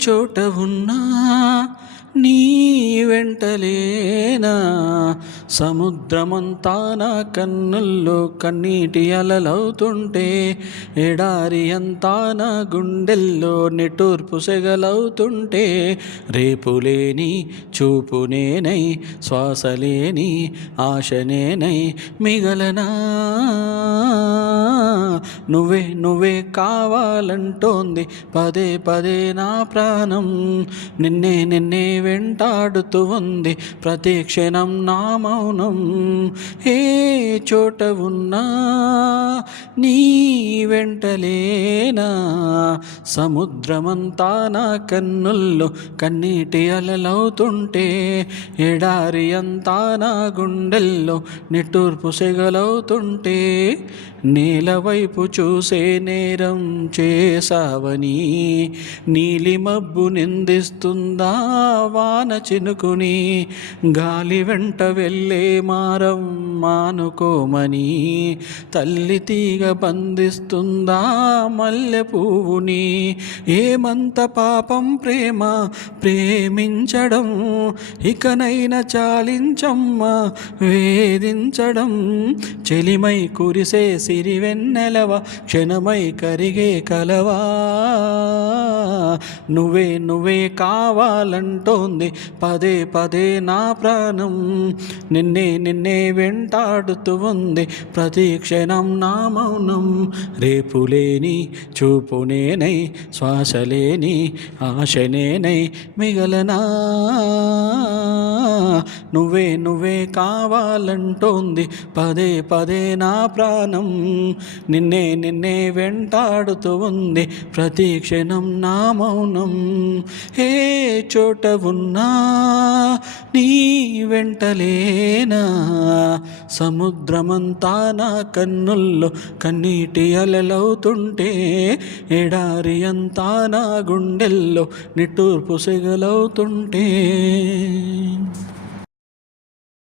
చోట ఉన్నా నీ వెంటలేనా సముద్రమంతా నా కన్నుల్లో కన్నీటి అలలవుతుంటే ఎడారి అంతా నా గుండెల్లో నిట్టూర్పు సెగలవుతుంటే రేపులేని చూపునేనై శ్వాసలేని ఆశనేనై మిగలనా నువ్వే నువ్వే కావాలంటోంది పదే పదే నా ప్రాణం నిన్నే నిన్నే వెంటాడుతూ ఉంది ప్రతి క్షణం నా మౌనం ఏ చోట ఉన్నా నీ వెంటలేనా సముద్రమంతా నా కన్నుల్లో కన్నీటి అలలవుతుంటే ఎడారి అంతా నా గుండెల్లో నిట్టూర్పు సెగలవుతుంటే నేల వైపు చూసే నేరం చేసావని నీలి మబ్బు నిందిస్తుందా వాన చినుకుని గాలి వెంట వెళ్ళే మారం మానుకోమని తల్లి తీగ బంధిస్తుందా మల్లె పువ్వుని ఏమంత పాపం ప్రేమ ప్రేమించడం ఇకనైనా చాలించమ్మ వేధించడం చెలిమై కురిసే సిరివెన్నెలవ క్షణమై కరిగే కలవా నువ్వే నువ్వే కావాలంటోంది పదే పదే నా ప్రాణం నిన్నే నిన్నే వెంటాడుతూ ఉంది ప్రతి క్షణం నా మౌనం రేపులేని చూపునేనై శ్వాసలేని ఆశనేనై మిగలనా నువ్వే నువ్వే కావాలంటోంది పదే పదే నా ప్రాణం నిన్నే నిన్నే వెంటాడుతూ ఉంది ప్రతి క్షణం నా మౌనం ఏ చోట ఉన్నా నీ వెంటలేనా సముద్రమంతా నా కన్నుల్లో కన్నీటి అలలవుతుంటే ఎడారి అంతా నా గుండెల్లో నిట్టూర్పు సెగలవుతుంటే